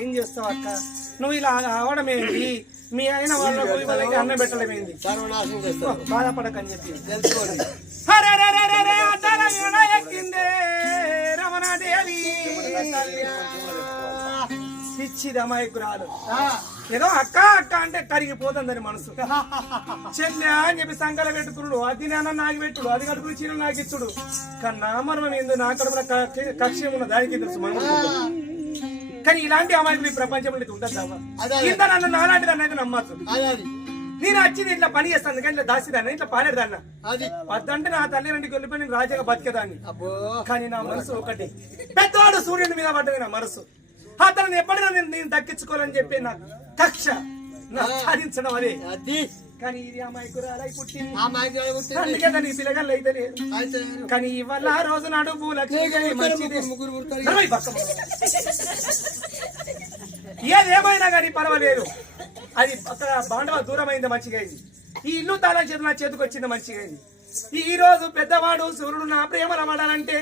ఏం చేస్తావు అక్క? నువ్వు ఇలా అవడమేంటి? మీ ఆయన వాళ్ళకి అన్నం పెట్టడమేంది? బాధపడకని చెప్పి తెలుసుకోండి. ఎక్కిందే రమణాదేవి పిచ్చిది అమాయకురాలు. ఏదో అక్క అక్క అంటే కరిగిపోతుందని మనసు. చెల్లె అని చెప్పి సంకల పెట్టుకున్నాడు, అది నాన్న నాగి పెట్టుడు, అది కడుపులు చీరలు నాకిచ్చుడు. కన్నా మనం ఏందో నా కడుపుల కక్ష్యం ఉన్న దానికి తెలుసు మనం. కానీ ఇలాంటి అమాయకులు ఈ ప్రపంచంలో ఉండద్దామా? ఇంత నన్ను నాలాంటి దాన్ని అయితే నమ్మచ్చు. నేను వచ్చింది ఇట్లా పని చేస్తాను కానీ ఇట్లా దాసిదాన్ని, ఇట్లా పాలేదాన్న. వద్దంటే నా తల్లిదండ్రికి వెళ్ళిపోయి నేను రాజాగా బతికేదాన్ని. కానీ నా మనసు ఒకటి, పెద్దవాడు సూర్యుని మీద పడ్డది నా మనసు. అతను ఎప్పటికీ నేను దక్కించుకోవాలని చెప్పి నా కక్ష సాధించడం అదే. కానీ ఇది అమాయకురాలై పుట్టింది, అందుకే దానికి పిల్లగాళ్ళు అయితే లేదు. కానీ ఇవాళ ఆ రోజు నాడు ఏదేమైనా కానీ పర్వాలేదు. అది అక్కడ బాండవ దూరం అయింది, మంచిగా అయింది. ఈ ఇల్లు తాళం చేతులు నా చేతికి వచ్చింది, మంచిగా అయింది. ఈ రోజు పెద్దవాడు సూర్యుడు నా ప్రేమ రమడాలంటే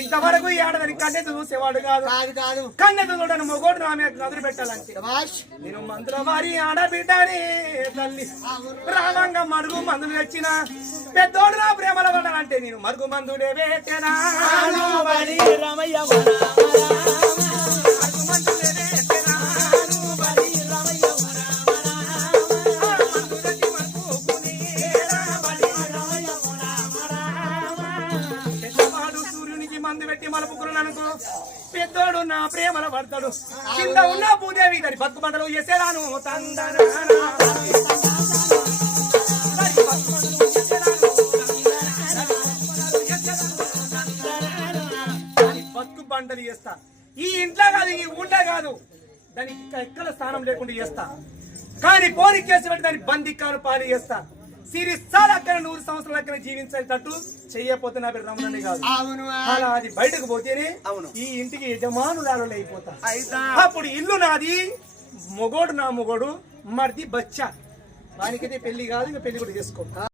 ఇంతవరకు ఈ ఆడదని కన్నెత్తు చూసేవాడు కాదు. కన్నెత్తు చూడని మొగోడు నా మీద నదులు పెట్టాలంటే నేను మందుల వారి ఆడబిడ్డని తల్లి రామంగా మరుగు మందులు తెచ్చిన పెద్దోడు నా ప్రేమ రమడాలంటే నేను మరుగు మందులే పెట్టేనా. మందు పెట్టి మలుపుకున్నానుకో పెద్దోడు నా ప్రేమల పడతాడు. కింద ఉన్న భూదేవి దాని బతుకు మంటలు ఎసేలాను బతుకు బండలు చేస్తా. ఈ ఇంట్లో కాదు, ఈ ఊళ్ళో కాదు, దానికి ఎక్కడ స్థానం లేకుండా చేస్తా. కానీ పోనీ కేసు పెట్టి దాన్ని బందికాను పాలు చేస్తా. సిరిసాల అక్కడ 100 సంవత్సరాల అక్కడ జీవించేటట్టు చెయ్యపోతే నా పేరు రమణని కాదు. అలా అది బయటకు పోతేనే ఈ ఇంటికి యజమానురాలు అయిపోతా. అప్పుడు ఇల్లు నాది, మొగోడు నా మొగోడు, మరిది బచ్చా. వానికైతే పెళ్లి కాదు, ఇంకా పెళ్లి కూడా చేసుకో.